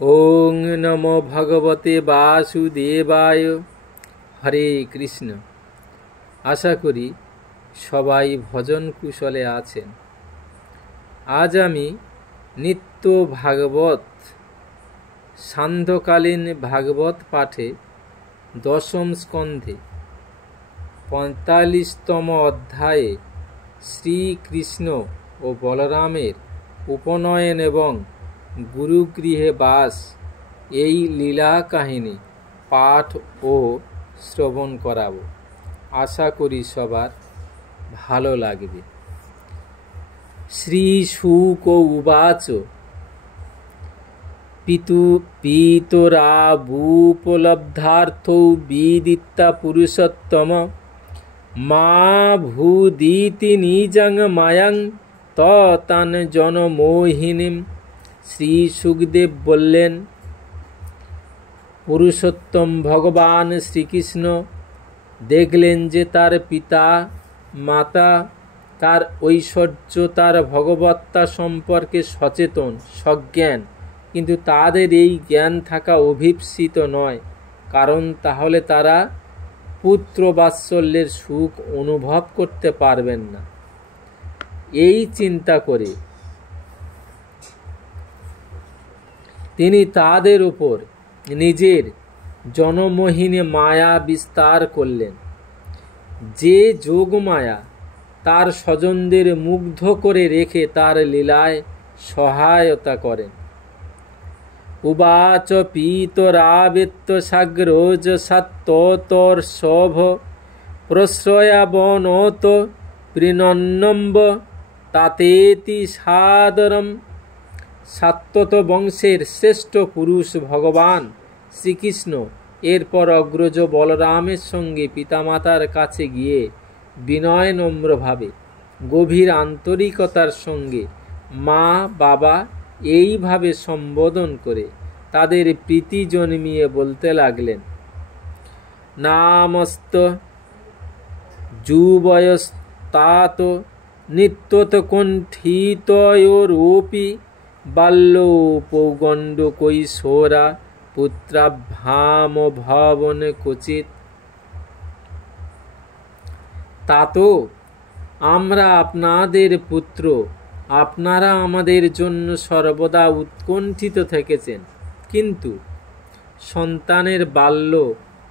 ওং নমো ভগবতে বাসুদেবায়। হরে কৃষ্ণ। আশা করি সবাই ভজন কুশলে আছেন। আজ আমি নিত্য ভাগবত সান্ধ্যকালীন ভাগবত পাঠে দশম স্কন্ধে ৪৫তম অধ্যায়ে শ্রীকৃষ্ণ ও বলরামের উপনয়ন এবং গুরুগৃহে বাস এই লীলা কাহিনী পাঠ ও শ্রবণ করাবো। আশা করি সবার ভালো লাগবে। শ্রীশুক উবাচ পিতরাবুপলব্ধার্থৌ বিদিত্তা পুরুষোত্তম মা ভূদিতি নিজং মায়াং ততান জনমোহিনীম। শ্রী সুখদেব বললেন, পুরুষোত্তম ভগবান শ্রীকৃষ্ণ দেখলেন যে তার পিতা মাতা তার ঐশ্বর্য তার ভগবত্তা সম্পর্কে সচেতন সজ্ঞান, কিন্তু তাদের এই জ্ঞান থাকা অভিপ্সিত নয়, কারণ তাহলে তারা পুত্র বাৎসল্যের সুখ অনুভব করতে পারবেন না। এই চিন্তা করে তিনি তাদের উপর নিজের জনমোহিনী মায়া বিস্তার করলেন। যে যোগমায়া তার স্বজনদের মুগ্ধ করে রেখে তার লীলায় সহায়তা করেন। উবাচ পিতরাবেত্ত সাগ্রোজ সত্যতর্ষভ প্রশ্রয়াবনত প্রীণন্নম্ব তাতেতি সাদরম। সাত্যত বংশের শ্রেষ্ঠ পুরুষ ভগবান শ্রীকৃষ্ণ এরপর অগ্রজ বলরামের সঙ্গে পিতামাতার কাছে গিয়ে বিনয় নম্রভাবে গভীর আন্তরিকতার সঙ্গে মা বাবা এইভাবে সম্বোধন করে তাদের প্রীতি জন্মিয়ে বলতে লাগলেন, নামস্ত যুবয়স্তাত নিত্যত কণ্ঠিতয়োরপি বাল্যৌ পৌগণ্ড কৈশোরা পুত্রাভ্যাম ভবন ক্বচিৎ। তাতো আমরা আপনাদের পুত্র, আপনারা আমাদের জন্য সর্বদা উৎকণ্ঠিত থেকেছেন, কিন্তু সন্তানের বাল্য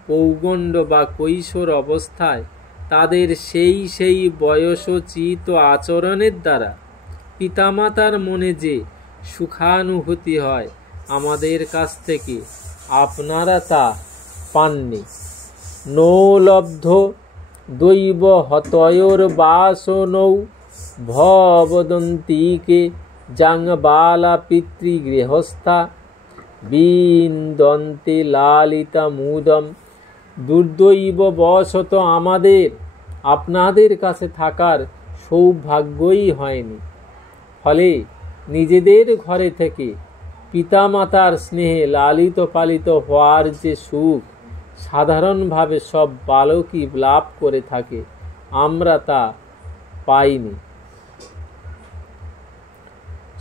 পৌগণ্ড বা কৈশোর অবস্থায় তাদের সেই বয়সোচিত আচরণের দ্বারা পিতামাতার মনে যে সুখানুভূতি হয়, আমাদের কাছ থেকে আপনারা তা পাননি। নৌলব্ধ দৈব হতয়োর বাসনৌ ভবদন্তিকে জাঙ্গবালা পিতৃগৃহস্থা বিন্দন্তে লালিতা মুদম। দুর্দৈব বশত আমাদের আপনাদের কাছে থাকার সৌভাগ্যই হয়নি, ফলে নিজেদের ঘরে থেকে পিতামাতার স্নেহে লালিত পালিত হওয়ার যে সুখ সাধারণভাবে সব বালকই লাভ করে থাকে, আমরা তা পাইনি।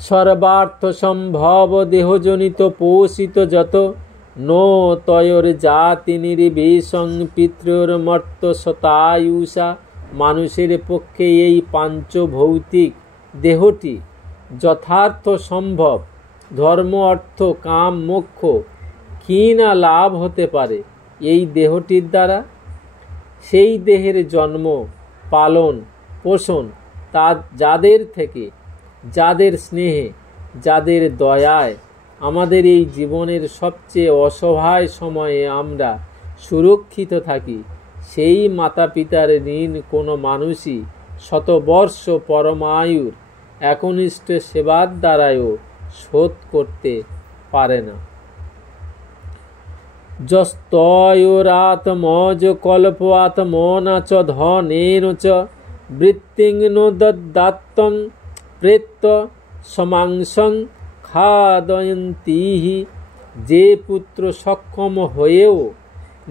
সর্বার্থ সম্ভব দেহজনিত পোষিত যত নো তয়োর জাতি নির্বেশং পিতৃর মর্ত শতায়ুষা। মানুষের পক্ষে এই পাঞ্চভৌতিক দেহটি যথার্থ সম্ভব। ধর্ম অর্থ কাম মোক্ষ কি না লাভ হতে পারে এই দেহটির দ্বারা? সেই দেহের জন্ম পালন পোষণ তা যাদের থেকে, যাদের স্নেহে, যাদের দয়ায় আমাদের এই জীবনের সবচেয়ে অসহায় সময়ে আমরা সুরক্ষিত থাকি, সেই মাতা পিতার ঋণ কোনো মানুষই শতবর্ষ পরমায়ুর একনিষ্ঠ সেবার দ্বারাও শোধ করতে পারে না। যস্তয়োরাত্মজ কল্পাত্মনা চ ধনেন চ বৃত্তিং নো দদাত্তং প্রেত্য সমাংসং খাদয়ন্তিহি। যে পুত্র সক্ষম হয়েও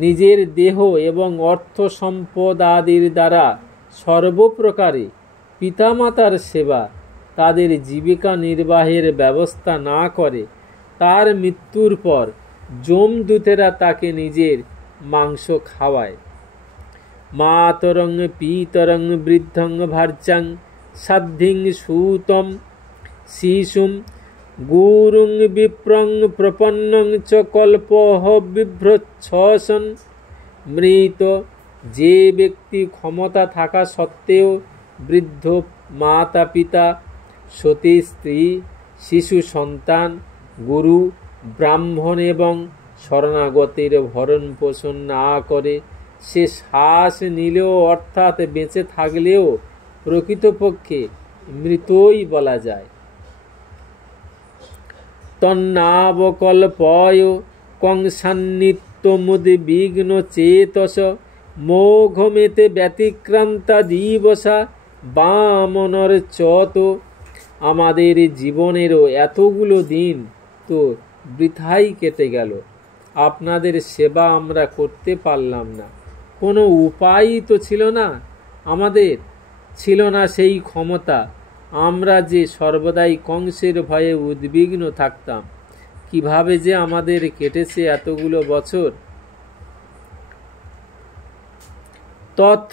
নিজের দেহ এবং অর্থ সম্পদ আদির দ্বারা সর্বপ্রকারে পিতামাতার সেবা, তাদের জীবিকা নির্বাহের ব্যবস্থা না করে, তার মৃত্যুর পর যমদূতেরা তাকে নিজের মাংস খাওয়ায়। মাতরং পিতরং বৃদ্ধং ভার্যাং সাধ্যিং সুতম শিশুম গুরুং বিপ্রং প্রপন্নং চ কল্পহ বিভ্রচ্ছসন। মৃত যে ব্যক্তি ক্ষমতা থাকা সত্ত্বেও বৃদ্ধ মাতা পিতা, সতী স্ত্রী, শিশু সন্তান, গুরু, ব্রাহ্মণ এবং শরণাগতের ভরণ পোষণ না করে, সে শ্বাস নিলেও অর্থাৎ বেঁচে থাকলেও প্রকৃতপক্ষে মৃতই বলা যায়। তন্নাবকল্পয় কংসান্নিত্যমুদ্বিগ্ন চেতস মোঘমেতে ব্যতিক্রান্তা দিবসা বামনর চত। আমাদের জীবনেরও এতগুলো দিন তো বৃথাই কেটে গেল। আপনাদের সেবা আমরা করতে পারলাম না, কোনো উপায়ই তো ছিল না, আমাদের ছিল না সেই ক্ষমতা। আমরা যে সর্বদাই কংসের ভয়ে উদ্বিগ্ন থাকতাম, কিভাবে যে আমাদের কেটেছে এতগুলো বছর। তৎ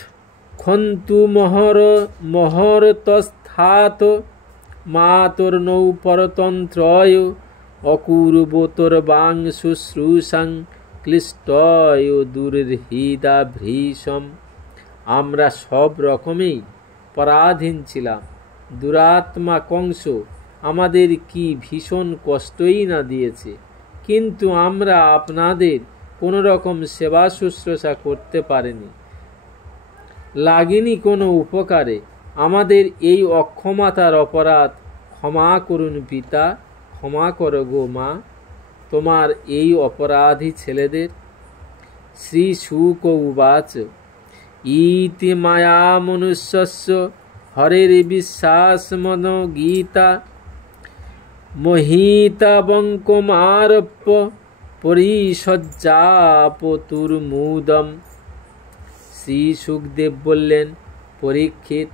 খন্তু মহর তস্থাত মাতর্নৌ পরতন্ত্রয় অকুর্বতর বাং শুশ্রূষাং ক্লিষ্টয় দুর্হৃদা ভৃশম। আমরা সব রকমেই পরাধীন ছিলাম। দুরাত্মা কংস আমাদের কি ভীষণ কষ্টই না দিয়েছে, কিন্তু আমরা আপনাদের কোনো রকম সেবা শুশ্রূষা করতে পারিনি, লাগেনি কোনো উপকারে। আমাদের এই অক্ষমতার অপরাধ ক্ষমা করুন পিতা, ক্ষমা করো গো মা তোমার এই অপরাধী ছেলেদের। শ্রী শুক উবাচ ইতি মায়া মনুষ্যস্য হরের বিশ্বাস মন গীতা মোহিতা বঙ্কমারপ্য পরিসজ্জাপতুর্মুদম। শ্রী সুখদেব বললেন, পরীক্ষিত,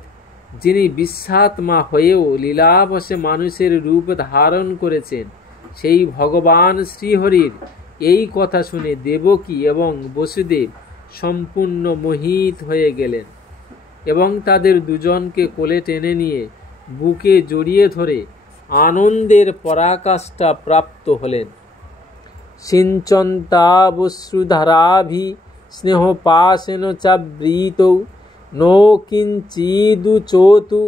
যিনি বিশ্বাত্মা হয়েও লীলাবশে মানুষের রূপ ধারণ করেছেন, সেই ভগবান শ্রীহরির এই কথা শুনে দেবকী এবং বসুদেব সম্পূর্ণ মোহিত হয়ে গেলেন এবং তাদের দুজনকে কোলে টেনে নিয়ে বুকে জড়িয়ে ধরে আনন্দের পরাকাষ্ঠা প্রাপ্ত হলেন। সিঞ্চন্তাবশ্রুধারাভি স্নেহপাশেন চাবৃতৌ নো কিঞ্চিদুচোতু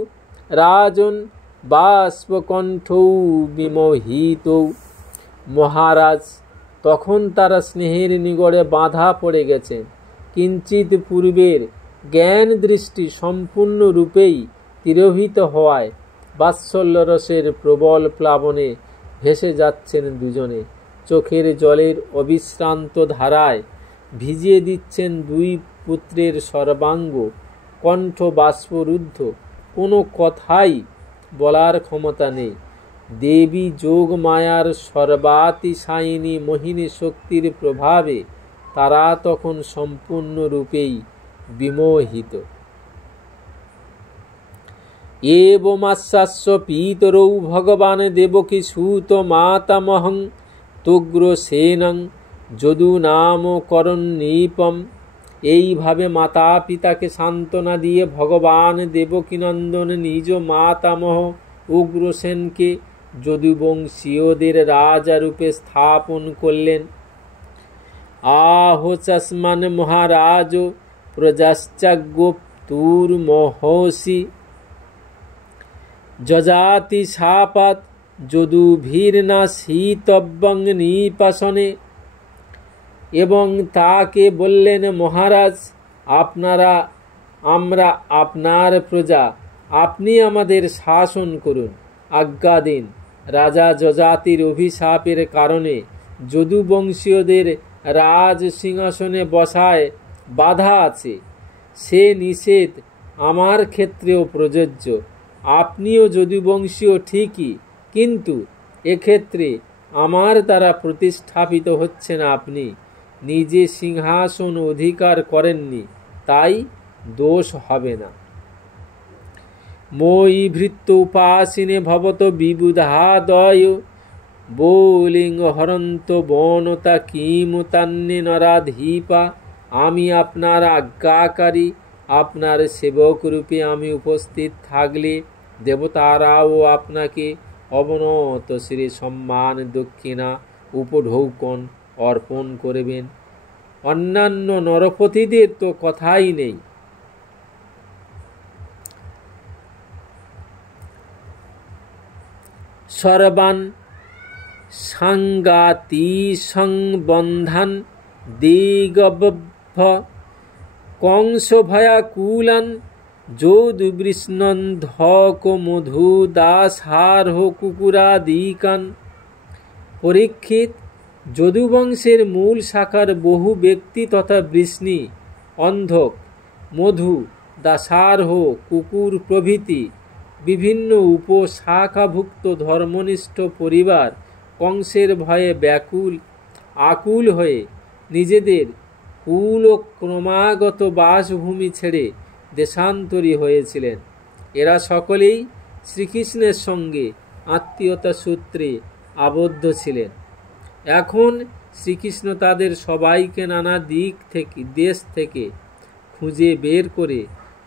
রাজন বাষ্পকণ্ঠৌ বিমোহিতৌ। মহারাজ, তখন তারা স্নেহের নিগড়ে বাঁধা পড়ে গেছেন। কিঞ্চিত পূর্বের জ্ঞান দৃষ্টি সম্পূর্ণরূপেই তিরোহিত হওয়ায় বাৎসল্যরসের প্রবল প্লাবনে ভেসে যাচ্ছেন দুজনে। চোখের জলের অবিশ্রান্ত ধারায় ভিজিয়ে দিচ্ছেন দুই পুত্রের সর্বাঙ্গ। কণ্ঠ বাষ্পরুদ্ধ, কোনো কথাই বলার ক্ষমতা নেই। দেবী যোগ মায়ার সর্বাতিশায়িনী মোহিনী শক্তির প্রভাবে তারা তখন সম্পূর্ণরূপেই বিমোহিত। এবমাশ্বাস্য পিতরৌ ভগবান দেবকী সুত মাতামহং তুগ্রসেনং যদুনাম করন্নীপম। এইভাবে মাতা পিতাকে সান্ত্বনা দিয়ে ভগবান দেবকীনন্দন নিজ মাতামহ উগ্রসেনকে যদুবংশীয়দের রাজা রূপে স্থাপন করলেন। আহোচস্মান মহারাজ প্রজাশ্চাগোপ্তুর্মহসি যজাতি শাপাত যদুভির্নাশিতব্যং নিপাসনে। এবং তাকে বললেন, মহারাজ, আমরা আপনার প্রজা, আপনি আমাদের শাসন করুন, আজ্ঞা দিন। রাজা যজাতির অভিশাপের কারণে যদুবংশীয়দের রাজ সিংহাসনে বসায় বাধা আছে, সে নিষেধ আমার ক্ষেত্রেও প্রযোজ্য। আপনিও যদুবংশীয় ঠিকই, কিন্তু এক্ষেত্রে আমার দ্বারা প্রতিষ্ঠাপিত হচ্ছেন আপনি, নিজে সিংহাসন অধিকার করেননি, তাই দোষ হবে না। মই ভৃত্য উপাসিনে ভবত বিবুধাদয় বৌলিং হরন্ত বনতা কিমুতান্নে নরাধীপা। আমি আপনার আজ্ঞাকারী, আপনার সেবক রূপে আমি উপস্থিত থাকলে দেবতারাও আপনাকে অবনত শ্রী সম্মান দক্ষিণা উপঢৌকন অর্পণ করবেন। অন্যান্য নরপতিদের তো কথাই নেই। সর্বান সাঙ্গাতি সংবন্ধান দিগবভ কংস ভয়াকুলান যোদুবৃষ্ণন ধক মধু দাসহারহ কুকুরাদিকান। পরীক্ষিত, যদুবংশের মূল শাখার বহু ব্যক্তি তথা বৃষ্ণি, অন্ধক, মধু, দাসারহ, কুকুর প্রভৃতি বিভিন্ন উপশাখাভুক্ত ধর্মনিষ্ঠ পরিবার কংসের ভয়ে আকুল হয়ে নিজেদের কুল ও ক্রমাগত বাসভূমি ছেড়ে দেশান্তরী হয়েছিলেন। এরা সকলেই শ্রীকৃষ্ণের সঙ্গে আত্মীয়তা সূত্রে আবদ্ধ ছিলেন। এখন শ্রীকৃষ্ণ তাদের সবাইকে নানা দেশ থেকে খুঁজে বের করে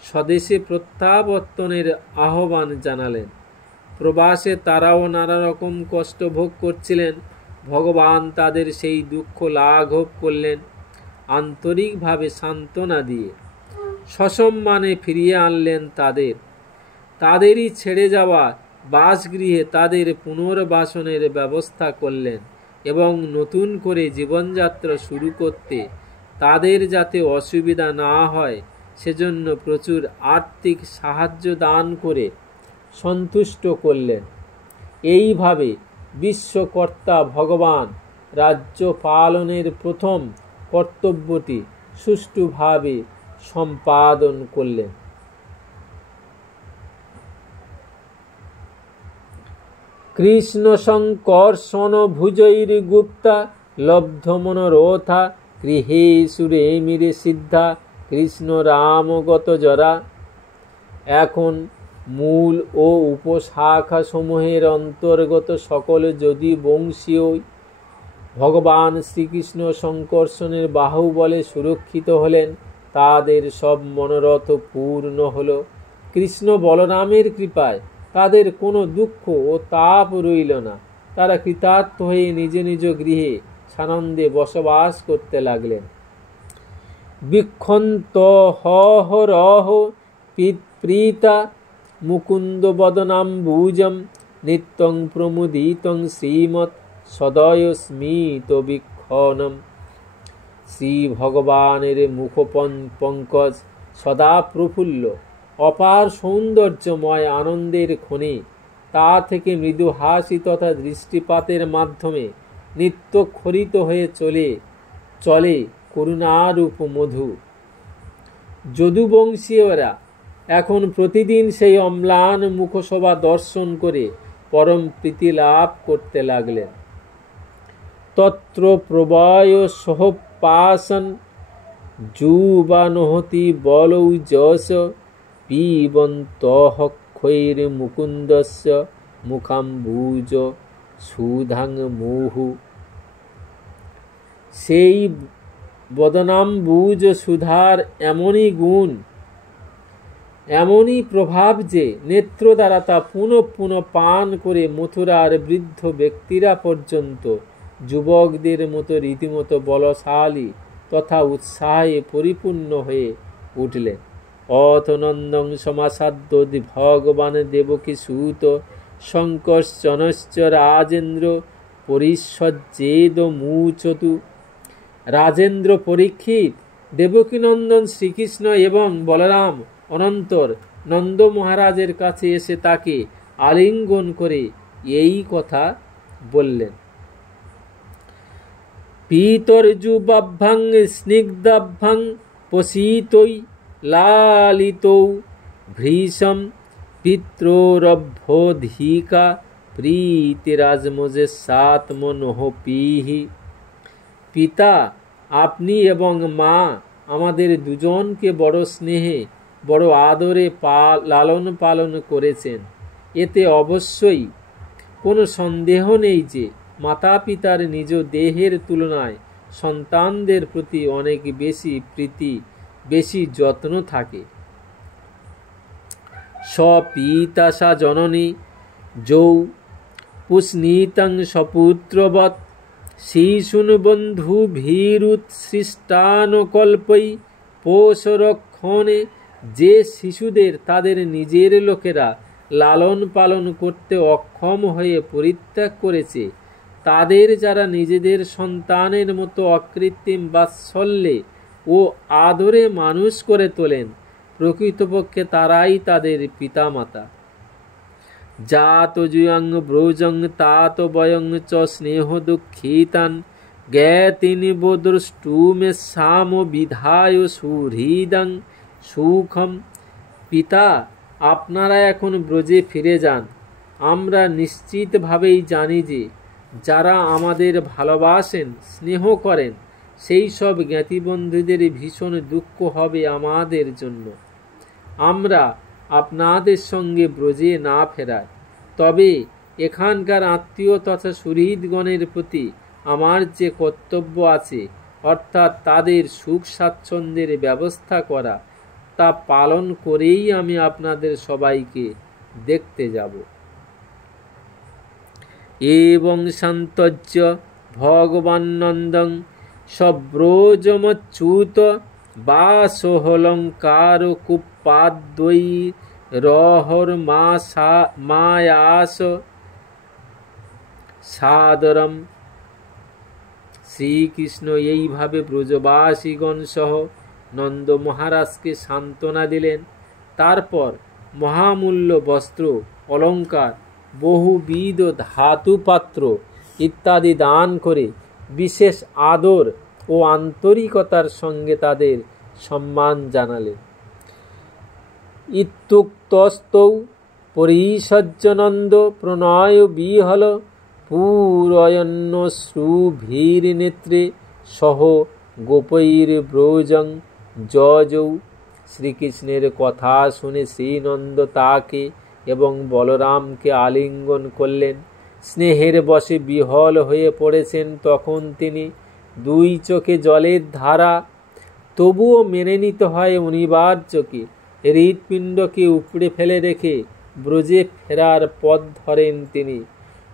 স্বদেশে প্রত্যাবর্তনের আহ্বান জানালেন। প্রবাসে তারাও নানা রকম কষ্ট ভোগ করছিলেন। ভগবান তাদের সেই দুঃখ লাঘব করলেন আন্তরিকভাবে সান্ত্বনা দিয়ে। সসম্মানে ফিরিয়ে আনলেন তাদেরই ছেড়ে যাওয়া বাসগৃহে তাদের পুনর্বাসনের ব্যবস্থা করলেন এবং নতুন করে জীবনযাত্রা শুরু করতে তাদের যাতে অসুবিধা না হয় সেজন্য প্রচুর আর্থিক সাহায্য দান করে সন্তুষ্ট করলেন। এইভাবে বিশ্বকর্তা ভগবান রাজ্য পালনের প্রথম কর্তব্যটি সুষ্ঠুভাবে সম্পাদন করলেন। কৃষ্ণ সংকর্ষণ ভুজৈর গুপ্তা লব্ধ মনোরথা গৃহে সুরে মিরে সিদ্ধা কৃষ্ণ রামগত জরা। এখন মূল ও উপশাখা সমূহের অন্তর্গত সকল যদু বংশীয় ভগবান শ্রীকৃষ্ণ সংকর্ষণের বাহুবলে সুরক্ষিত হলেন। তাদের সব মনোরথ পূর্ণ হল। কৃষ্ণ বলরামের কৃপায় তাদের কোনো দুঃখ ও তাপ রইল না। তারা কৃতার্থ হয়ে নিজ নিজ গৃহে সানন্দে বসবাস করতে লাগলেন। বিক্ষন্ত হরহ প্রীতা মুকুন্দ বদনাম্বুজম নিত্যং প্রমুদিতং শ্রীমৎ সদয় স্মিত বিক্ষণম। শ্রী ভগবানের মুখ পঙ্কজ সদা প্রফুল্ল, অপার সৌন্দর্যময় আনন্দের খনি। তা থেকে মৃদু হাসি তথা দৃষ্টিপাতের মাধ্যমে নিত্য ক্ষরিত হয়ে চলে করুণারূপ মধু। যদুবংশীয়রা এখন প্রতিদিন সেই অম্লান মুখশোভা দর্শন করে পরম প্রীতি লাভ করতে লাগলেন। তত্র প্রবয় সহপাসন যুবানহতি বলৌ যশ পিবন্তঃ ক্ষৈর মুকুন্দস্য মুখাম্বুজ সুধাং মুহু। সেই বদনাম্বুজ সুধার এমনই গুণ, এমনই প্রভাব যে নেত্র দ্বারা তা পুনঃ পুনঃ পান করে মথুরার বৃদ্ধ ব্যক্তিরা পর্যন্ত যুবকদের মতো রীতিমতো বলশালী তথা উৎসাহে পরিপূর্ণ হয়ে উঠলেন। অথনন্দং সমাসাদ্য ভগবান দেবকী সুত শঙ্কর্ষণশ্চ রাজেন্দ্র পরিষজ্জেদ মুচতু। রাজেন্দ্র পরীক্ষিত, দেবকীনন্দন শ্রীকৃষ্ণ এবং বলরাম অনন্তর নন্দ মহারাজের কাছে এসে তাকে আলিঙ্গন করে এই কথা বললেন। পিতর্যুবাভ্যাং স্নিগ্ধাভ্যাং পশিতৈ লালিতৌ ভৃশম পিত্ররভ্যোধিকা প্রীতিরাজমজে সাত্মনহপিহি। পিতা, আপনি এবং মা আমাদের দুজনকে বড় স্নেহে বড় আদরে লালন পালন করেছেন। এতে অবশ্যই কোনো সন্দেহ নেই যে মাতা পিতার নিজ দেহের তুলনায় সন্তানদের প্রতি অনেক বেশি প্রীতি, বেশি যত্ন থাকে। স্বপিতাসা জননী যৌ পুষ্ণীতং সপুত্রবৎ শিশুন বন্ধু ভীরুৎসৃষ্টানুকল্পৈ পোষরক্ষণে, যে শিশুদের তাদের নিজের লোকেরা লালন পালন করতে অক্ষম হয়ে পরিত্যাগ করেছে, তাদের যারা নিজেদের সন্তানের মতো অকৃত্রিম বাৎসল্যে ও আদরে মানুষ করে তোলেন, প্রকৃতপক্ষে তারাই তাদের পিতামাতা। জাত জুয়ং ব্রজং তাত বয়ং চ স্নেহ দুঃখিতান জ্ঞাতিনি বোদ্রষ্টুমে সাম বিধায় সুহৃদং সুখম। পিতা, আপনারা এখন ব্রজে ফিরে যান। আমরা নিশ্চিতভাবেই জানি যে যারা আমাদের ভালোবাসেন, স্নেহ করেন, সেই সব জ্ঞাতিবন্ধুদের ভীষণ দুঃখ হবে আমাদের জন্য আমরা আপনাদের সঙ্গে ব্রজে না ফেরায়। তবে এখানকার আত্মীয় তথা সুহৃদগণের প্রতি আমার যে কর্তব্য আছে, অর্থাৎ তাদের সুখ স্বাচ্ছন্দ্যের ব্যবস্থা করা, তা পালন করেই আমি আপনাদের সবাইকে দেখতে যাব। এবং শান্তজ্য ভগবান্নন্দং সব্রজমচ্যুত বাসোহলঙ্কার কুপাদ্বৈ রহর মায়াস সাদরম। শ্রীকৃষ্ণ এইভাবে ব্রজবাসীগণ সহ নন্দ মহারাজকে সান্ত্বনা দিলেন। তারপর মহামূল্য বস্ত্র, অলঙ্কার, বহুবিধ ধাতুপাত্র ইত্যাদি দান করে বিশেষ আদর ও আন্তরিকতার সঙ্গে তাদের সম্মান জানালেন। ইত্যুক্তস্তৌ পরিসজ্জনন্দ প্রণয় বিহল পূরয়ন্নশ্রুভীর নেত্রে সহ গোপৈর ব্রজং যজৌ। শ্রীকৃষ্ণের কথা শুনে শ্রীনন্দ তাকে এবং বলরামকে আলিঙ্গন করলেন। স্নেহের বশে বিহল হয়ে পড়েছেন তখন তিনি। দুই চোখে জলের ধারা, তবুও মেনে নিতে হয় অনিবার্যকে। হৃৎপিণ্ডকে উপড়ে ফেলে রেখে ব্রজে ফেরার পথ ধরেন তিনি,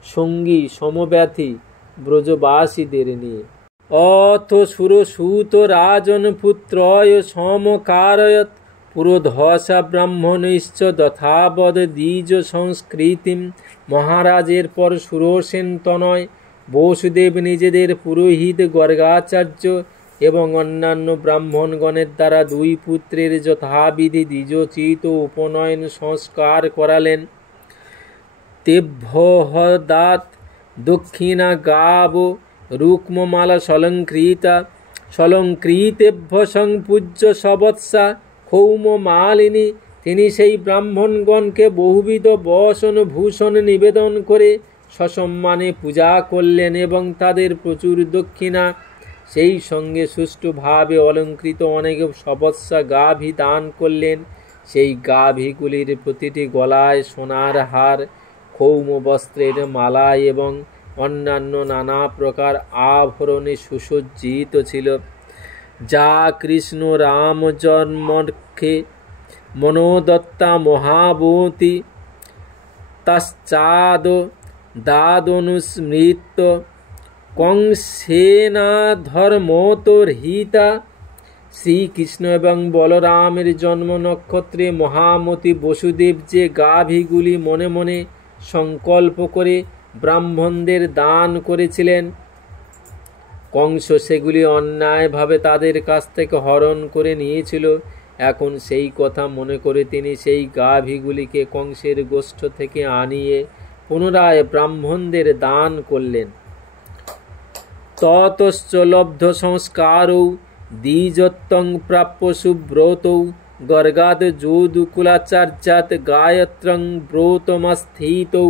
সঙ্গী সমব্যথী ব্রজবাসীদের নিয়ে। অথ সুরসূত রাজন পুত্রয় সমকারয়ত পুরোধসা ব্রাহ্মণৈশ্চ যথাবদ দ্বিজ সংস্কৃতিম। মহারাজের পর সুরসেন তনয় বসুদেব নিজেদের পুরোহিত গর্গাচার্য এবং অন্যান্য ব্রাহ্মণগণের দ্বারা দুই পুত্রের যথাবিধি দ্বিজোচিত উপনয়ন সংস্কার করালেন। তেভ্যঃ দাত দক্ষিণা গাব রুক্মমালা সলঙ্কৃতেভ্য সংপূজ্য সবৎসা ক্ষৌমমালিনী। তিনি সেই ব্রাহ্মণগণকে বহুবিধ বসন ভূষণ নিবেদন করে সসম্মানে পূজা করলেন এবং তাদের প্রচুর দক্ষিণা, সেই সঙ্গে সুষ্ঠুভাবে অলঙ্কৃত অনেক সবৎসা গাভী দান করলেন। সেই গাভীগুলির প্রতিটি গলায় সোনার হার, ক্ষৌম বস্ত্রের মালা এবং অন্যান্য নানা প্রকার আভরণে সুসজ্জিত ছিল, যা কৃষ্ণ রাম জন্মক্ষে মনোদত্তা মহাবতী তশ্চাদ দাদনুস্মৃত কংসেনা ধর্মোতরহিতা। শ্রীকৃষ্ণ এবং বলরামের জন্ম নক্ষত্রে মহামতি বসুদেব যে গাভীগুলি মনে মনে সংকল্প করে ব্রাহ্মণদের দান করেছিলেন, কংস সেগুলি অন্যায়ভাবে তাদের কাছ থেকে হরণ করে নিয়েছিল। এখন সেই কথা মনে করে তিনি সেই গাভীগুলিকে কংসের গোষ্ঠ থেকে আনিয়ে পুনরায় ব্রাহ্মণদের দান করলেন। ততশ্চ লব্ধ সংস্কারৌ দ্বিজত্বং প্রাপ্য সুব্রতৌ গর্গাদ যদুকুলাচার্যাৎ গায়ত্রং ব্রতমস্থিতৌ।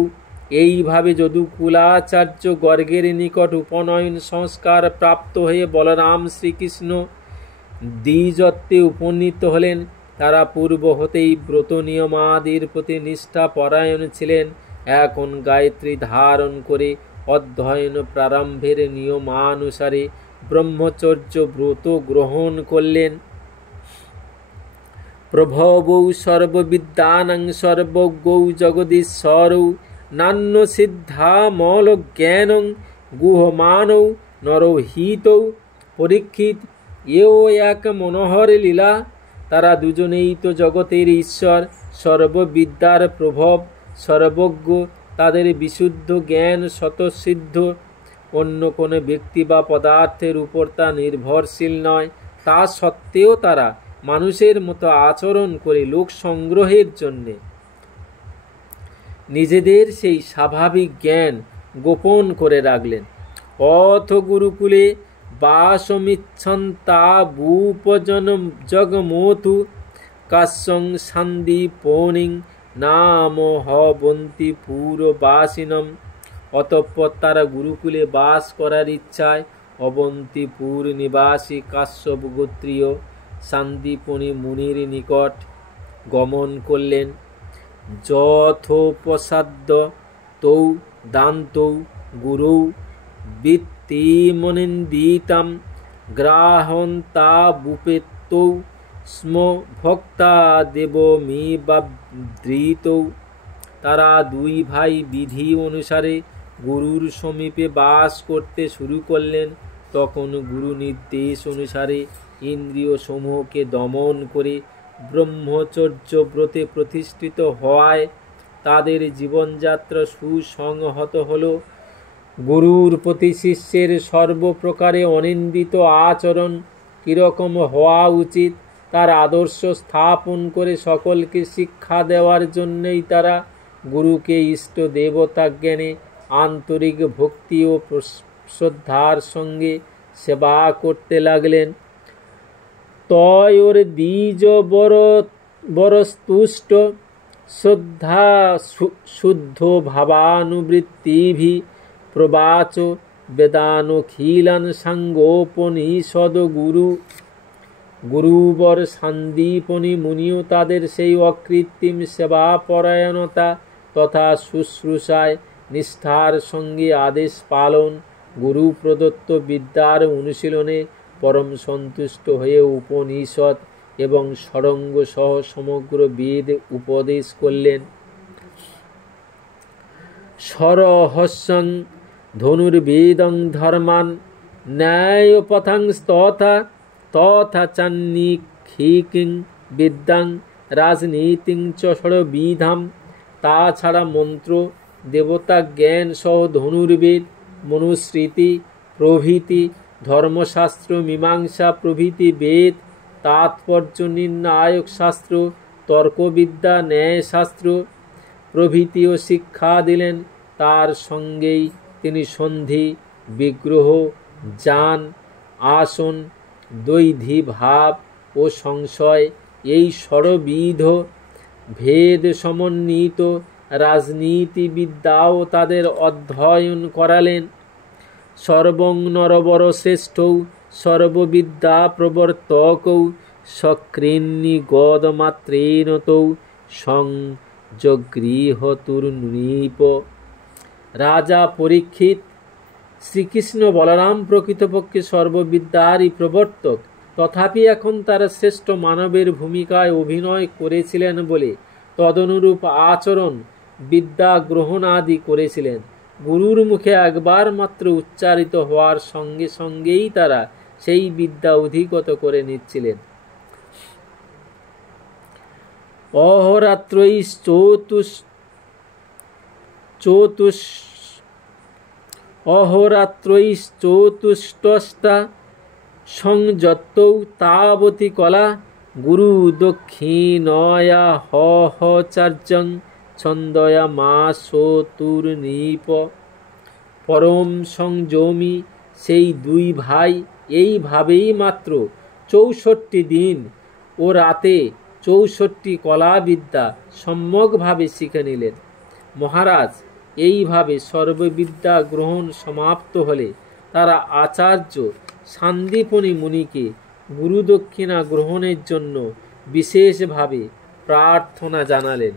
এইভাবে যদুকুলাচার্য গর্গের নিকট উপনয়ন সংস্কার প্রাপ্ত হয়ে বলরাম শ্রীকৃষ্ণ দ্বিজত্বে উপনীত হলেন। তারা পূর্ব হতেই ব্রত নিয়মাদির প্রতি নিষ্ঠা পরায়ণ ছিলেন। এখন গায়ত্রী ধারণ করে অধ্যয়ন প্রারম্ভের নিয়মানুসারে ব্রহ্মচর্য ব্রত গ্রহণ করলেন। প্রভবৌ সর্ববিদ্যানাং সর্বজ্ঞৌ জগদীশ্বরৌ নান্য সিদ্ধামল জ্ঞানং গুহমানৌ নরহিতৌ। পরীক্ষিত, এও এক মনোহর লীলা। তারা দুজনেই তো জগতের ঈশ্বর, সর্ববিদ্যার প্রভব, সর্বজ্ঞ। তাদের বিশুদ্ধ জ্ঞান স্বতঃসিদ্ধ, অন্য কোনো ব্যক্তি বা পদার্থের উপর তা নির্ভরশীল নয়। তা সত্ত্বেও তারা মানুষের মতো আচরণ করে লোক সংগ্রহের জন্যে নিজেদের সেই স্বাভাবিক জ্ঞান গোপন করে রাখলেন। অথ গুরুকুলে বাসমিচ্ছন্তা ভূপজন জগমোতু কাশ্যং সান্দীপনিং নাম হবন্তি পুরবাসিনম। অতঃপর তারা গুরুকুলে বাস করার ইচ্ছায় অবন্তিপুর নিবাসী কাশ্যপ গোত্রীয় সান্দীপনি মুনির নিকট গমন করলেন। যথোপসাদ্য তৌ দান্তৌ গুরু বৃত্তিমনিন্দিতাম গ্রাহন্তাবুপেতৌ স্ম ভক্তা দেবমিবাদৃতৌ। তারা দুই ভাই বিধি অনুসারে গুরুর সমীপে বাস করতে শুরু করলেন। তখন গুরু নির্দেশ অনুসারে ইন্দ্রিয় সমূহকে দমন করে ব্রহ্মচর্য ব্রতে প্রতিষ্ঠিত হওয়ায় তাদের জীবনযাত্রা সুসংহত হল। গুরুর প্রতি শিষ্যের সর্বপ্রকারে অনিন্দিত আচরণ কীরকম হওয়া উচিত তার আদর্শ স্থাপন করে সকলকে শিক্ষা দেওয়ার জন্যই তারা গুরুকে ইষ্ট দেবতা জ্ঞানে আন্তরিক ভক্তি ও শ্রদ্ধার সঙ্গে সেবা করতে লাগলেন। তয়োর দ্বিজ বরস্তুষ্ট শ্রদ্ধা শুদ্ধ ভাবানুবৃত্তিভি প্রবাচ বেদানখিলান সাঙ্গোপনিষদ গুরু। গুরুবর সান্দীপনি মুনিও তাদের সেই অকৃত্রিম সেবাপরায়ণতা তথা শুশ্রূষায় নিষ্ঠার সঙ্গে আদেশ পালন, গুরু প্রদত্ত বিদ্যার অনুশীলনে পরম সন্তুষ্ট হয়ে উপনিষদ এবং ষড়ঙ্গ সহ সমগ্র বেদ উপদেশ করলেন। সরহস্যং ধনুর্বেদং ধর্মান ন্যায়পথাংস্তথা তথা চান্নিখিকিং বিদ্যাং রাজনীতিং চ ষড়বিধাম। তাছাড়া মন্ত্র, দেবতা জ্ঞান সহ ধনুর্বেদ, মনুস্মৃতি প্রভৃতি, ধর্মশাস্ত্র, মীমাংসা প্রভৃতি বেদ, তাৎপর্য নির্ণায়ক শাস্ত্র, তর্কবিদ্যা, ন্যায়শাস্ত্র প্রভৃতিও শিক্ষা দিলেন। তার সঙ্গেই তিনি সন্ধি, বিগ্রহ, যান, আসন, দৈধি ভাব ও সংশয় এই ষড়বিধ ভেদ সমন্বিত রাজনীতিবিদ্যাও তাদের অধ্যয়ন করালেন। সর্বং নরবর শ্রেষ্ঠৌ সর্ববিদ্যা প্রবর্তকৌ সকৃন্নি গদমাত্রেণ তৌ সংযগৃহতুর্নৃপ। রাজা পরীক্ষিত, শ্রীকৃষ্ণ বলরাম প্রকৃতপক্ষে সর্ববিদ্যারই প্রবর্তক, তথাপি এখন তারা শ্রেষ্ঠ মানবের ভূমিকায় অভিনয় করেছিলেন বলে তদনুরূপ আচরণ, বিদ্যা গ্রহণ আদি করেছিলেন। গুরুর মুখে একবার মাত্র উচ্চারিত হওয়ার সঙ্গে সঙ্গেই তারা সেই বিদ্যা অধিগত করে নিচ্ছিলেন। অহরাত্রৈশ্চতুষ্টষ্টা সংযত্তৌ তাবতী কলা গুরু দক্ষিণয়া হহচার্যং ছন্দয়ামাসতুর্নৃপ। পরম সংযমী সেই দুই ভাই এইভাবেই মাত্র ৬৪ দিন ও রাতে ৬৪ কলাবিদ্যা সম্যকভাবে শিখে নিলেন। মহারাজ, এইভাবে সর্ববিদ্যা গ্রহণ সমাপ্ত হলে তারা আচার্য সান্দীপনি মুনিকে গুরুদক্ষিণা গ্রহণের জন্য বিশেষভাবে প্রার্থনা জানালেন।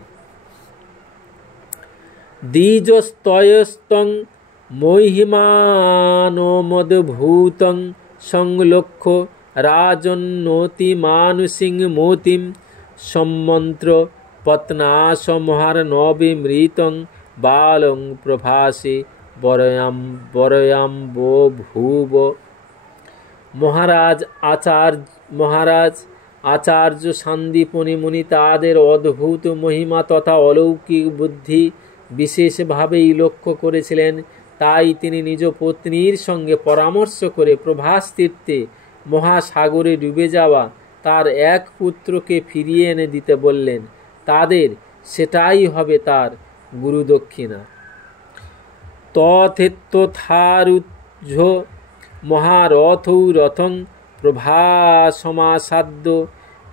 দ্বিজস্তয়স্তং মহিমানমদভূতং সংলক্ষ্য রাজন্নতি মানুষিং মতিম সম্মন্ত্র পত্নাসমহার নবিমৃতং বালং প্রভাসে বরয়াম বভূব। মহারাজ আচার্য সান্দীপনী মুনি তাদের অদ্ভুত মহিমা তথা অলৌকিক বুদ্ধি বিশেষভাবেই লক্ষ্য করেছিলেন। তাই তিনি নিজ পত্নীর সঙ্গে পরামর্শ করে প্রভাস তীর্থে মহাসাগরে ডুবে যাওয়া তার এক পুত্রকে ফিরিয়ে এনে দিতে বললেন। তাদের সেটাই হবে তার গুরুদক্ষিণা। তথেত্তথারুহ্য মহারথৌ রথং প্রভাসমাসাদ্য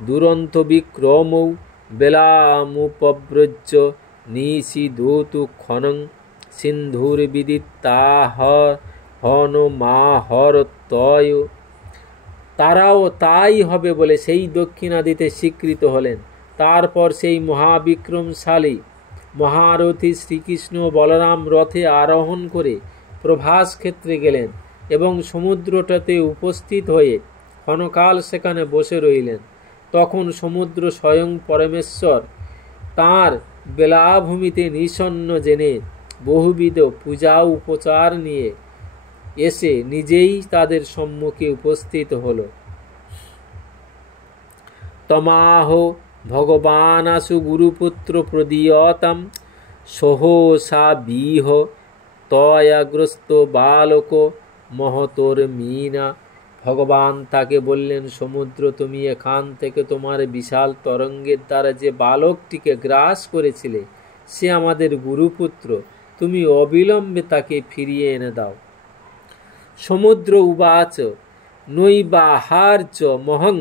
দুরন্ত বিক্রমৌ বেলামুপব্রজ্য নিশীদোতু ক্ষণং সিন্ধুর্বিদিতাহ হনমাহরতয়। তারাও তাই হবে বলে সেই দক্ষিণা দিতে স্বীকৃত হলেন। তারপর সেই মহাবিক্রমশালী মহারথী শ্রীকৃষ্ণ বলরাম রথে আরোহণ করে প্রভাস ক্ষেত্রে গেলেন এবং সমুদ্রটাতে উপস্থিত হয়ে ক্ষণকাল সেখানে বসে রইলেন। তখন সমুদ্র স্বয়ং পরমেশ্বর তাঁর বেলাভূমিতে নিষন্ন জেনে বহুবিধ পূজা উপচার নিয়ে এসে নিজেই তাদের সম্মুখে উপস্থিত হল। তমাহ ভগবানাসু গুরুপুত্র প্রদীয়তাম সহসা বিহ তয়াগ্রস্ত বালক মহতর মীনা। ভগবান তাকে বললেন, সমুদ্র, তুমি এখান থেকে তোমার বিশাল তরঙ্গের দ্বারা যে বালকটিকে গ্রাস করেছিলে সে আমাদের গুরুপুত্র, তুমি অবিলম্বে তাকে ফিরিয়ে এনে দাও। সমুদ্র উবাচ নৈবাহার্য মহং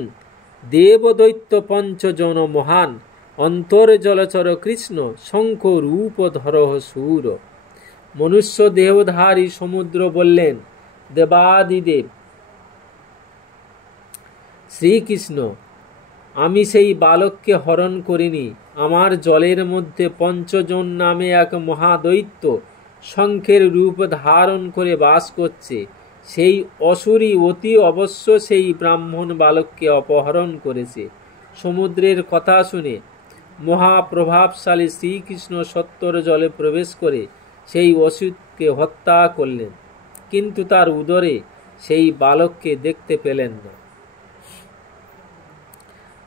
দেবদৈত্য পঞ্চজন মহান অন্তর্জলচর কৃষ্ণ শঙ্খ রূপধর সুর। মনুষ্য দেহধারী সমুদ্র বললেন, দেবাদিদেব শ্রীকৃষ্ণ, আমি সেই বালককে হরণ করিনি। আমার জলের মধ্যে পঞ্চজন নামে এক মহাদৈত্য শঙ্খের রূপ ধারণ করে বাস করছে। সেই অসুরী অতি অবশ্য সেই ব্রাহ্মণ বালককে অপহরণ করেছে। সমুদ্রের কথা শুনে মহাপ্রভাবশালী শ্রীকৃষ্ণ সত্তর জলে প্রবেশ করে সেই অসুরকে হত্যা করলেন, কিন্তু তার উদরে সেই বালককে দেখতে পেলেন না।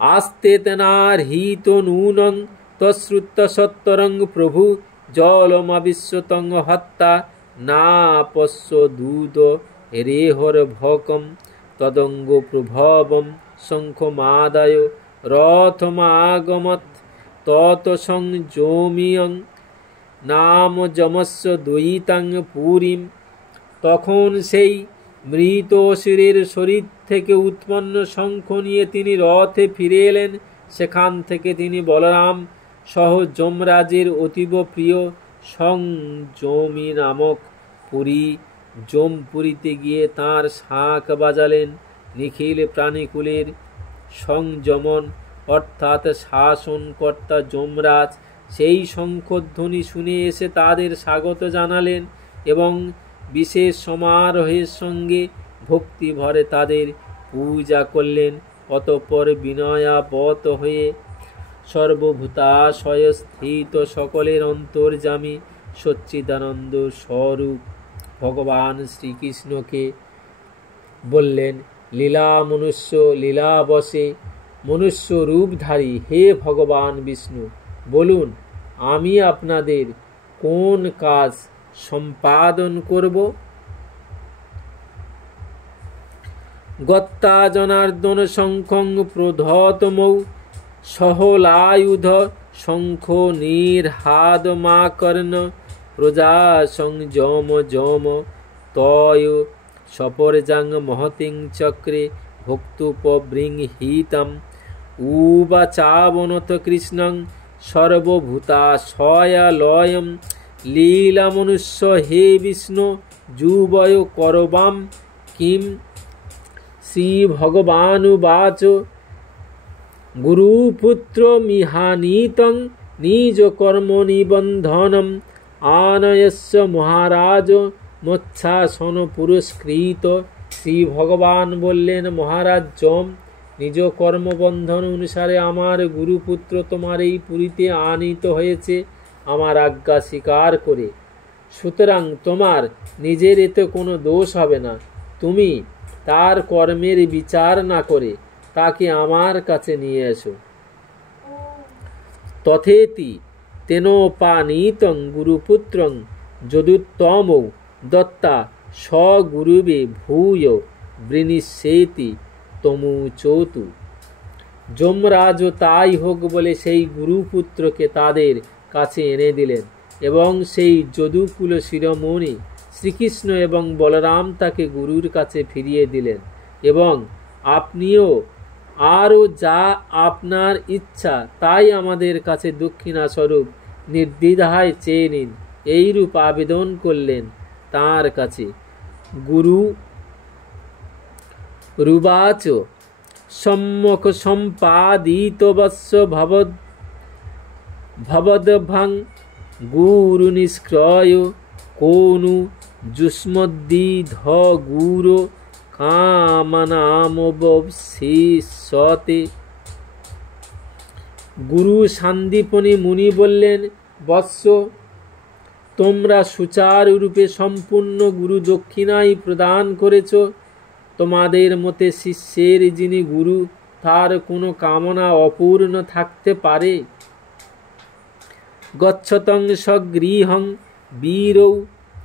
আস্তে তেনার্হিত নূনং তশ্রুত সত্তরং প্রভু জলমাবিশ্বতং হত্যা না পশ্য দূত রেহর ভকম তদঙ্গ প্রভবম শঙ্খমাদায় রথমাগমত তত সংযমিয়ং নাম যমস্য দ্বৈতাং পুরীম। তখন সেই মৃত অসুরের শরীর থেকে উৎপন্ন শঙ্খ নিয়ে তিনি রথে ফিরে এলেন। সেখান থেকে তিনি বলরাম সহ যমরাজের অতীব প্রিয় সংযমী নামক পুরী যমপুরীতে গিয়ে তাঁর শাঁখ বাজালেন। নিখিল প্রাণীকুলের সংযমন অর্থাৎ শাসনকর্তা যমরাজ সেই শঙ্খধ্বনি শুনে এসে তাদের স্বাগত জানালেন এবং বিশেষ সমারোহের সঙ্গে ভক্তি ভরে তাদের পূজা করলেন। অতঃপর বিনয়াবত হয়ে সর্বভূতাশয় স্থিত সকলের অন্তর্যামী সচ্চিদানন্দ স্বরূপ ভগবান শ্রীকৃষ্ণকে বললেন, লীলা মনুষ্য লীলাবশে মনুষ্য রূপধারী হে ভগবান বিষ্ণু, বলুন আমি আপনাদের কোন কাজ সম্পাদন করব? গত্তা জনার্দন শঙ্খং প্রধতমৌ সহলায়ুধ শঙ্খ নির্হাদমাকর্ণ প্রজা সংযম যম তয় সপর্যাং মহতিং চক্রে ভক্তুপবৃংহিতম উবাচাবনত কৃষ্ণং সর্বভূতাশয়ালয়ম লীলা মনুষ্য হে বিষ্ণু যুবয় করবাম কিম। শ্রী ভগবানুবাচ গুরুপুত্র মিহানীতং নিজ কর্ম নিবন্ধনম আনয়স্য মহারাজ মৎস্যাসন পুরস্কৃত। শ্রী ভগবান বললেন, মহারাজ যম, নিজ কর্মবন্ধন অনুসারে আমার গুরুপুত্র তোমার এই পুরীতে আনীত হয়েছে আমার আজ্ঞা স্বীকার করে। সুতরাং তোমার নিজের এতে কোনো দোষ হবে না। তুমি তার কর্মের বিচার না করে তাকে আমার কাছে নিয়ে এসো। তথেতি তেনোপানীতং গুরুপুত্রং যদুত্তমৌ দত্তা স্বগুরুবে ভূয় বৃণীষ্যেতি তমুচোতু। যমরাজও তাই হোক বলে সেই গুরুপুত্রকে তাদের কাছে এনে দিলেন এবং সেই যদুকুল শিরোমণি শ্রীকৃষ্ণ এবং বলরাম তাকে গুরুর কাছে ফিরিয়ে দিলেন এবং আপনিও আরও যা আপনার ইচ্ছা তাই আমাদের কাছে দক্ষিণা স্বরূপ নির্দ্বিধায় চেয়ে নিন, এইরূপ আবেদন করলেন তাঁর কাছে। গুরু রুবাচ সম্মুখ সম্পাদিতবস্য ভবদ্ভং গুরু নিষ্ক্রয় কোনু যুষ্মদ্দিধ গুরু কামনামবশেষতে। গুরু সান্দীপনী মুনি বললেন, বৎস, তোমরা সুচারুরূপে সম্পূর্ণ গুরু দক্ষিণাই প্রদান করেছ। তোমাদের মতে শিষ্যের যিনি গুরু তার কোনো কামনা অপূর্ণ থাকতে পারে? গচ্ছতং স্বগৃহং বীরৌ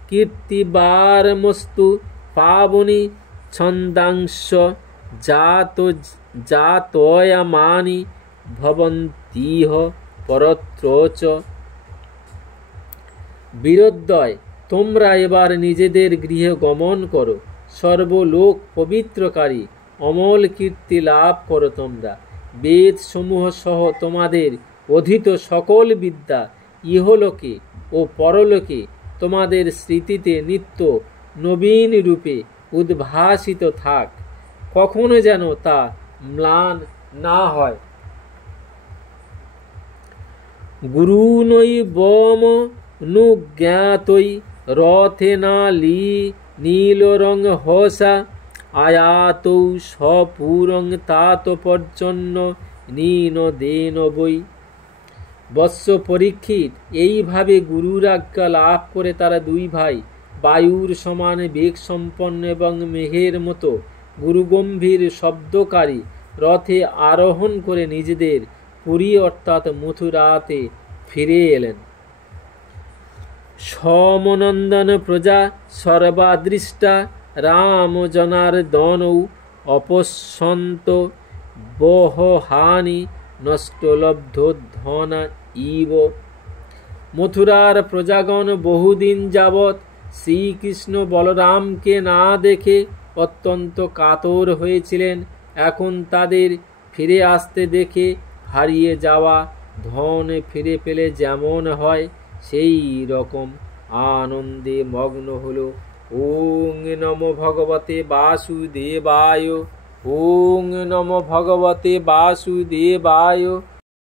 কীর্তিবারমস্তু পাবনি ছন্দাংশ জাতয়ামানি ভবন্তিহ পরত্রচ। বীরোদ্দয়, তোমরা এবার নিজেদের গৃহে গমন করো। সর্বলোক পবিত্রকারী অমল কীর্তি লাভ করো তোমরা। বেদ সমূহ সহ তোমাদের অধীত সকল বিদ্যা ইহলোকে ও পরলোকে তোমাদের স্মৃতিতে নিত্য নবীন রূপে উদ্ভাসিত থাক, কখনো যেন তা ম্লান না হয়। গুরুনৈবম নুজ্ঞাতৈ রথেনালি নীলরং হসা আয়াতৌ সপুরং তাতপর্যন্ন নীনদেন বৈ। বৎস পরীক্ষিত, এইভাবে গুরুর আজ্ঞা লাভ করে তারা দুই ভাই বায়ুর সমান বেগ সম্পন্ন এবং মেঘের মতো গুরুগম্ভীর শব্দকারী রথে আরোহণ করে নিজেদের পুরী অর্থাৎ মথুরাতে ফিরে এলেন। সমনন্দন প্রজা সর্বাদৃষ্টা রাম জনার্দনৌ অপশ্যন্ত বহহানি নষ্টলব্ধোধনা ইব। মথুরার প্রজাগণ বহুদিন যাবৎ শ্রীকৃষ্ণ বলরামকে না দেখে অত্যন্ত কাতর হয়েছিলেন। এখন তাদের ফিরে আসতে দেখে হারিয়ে যাওয়া ধন ফিরে পেলে যেমন হয় সেই রকম আনন্দে মগ্ন হল। ওং নমো ভগবতে বাসুদেবায়। ওং নমো ভগবতে বাসুদেবায়।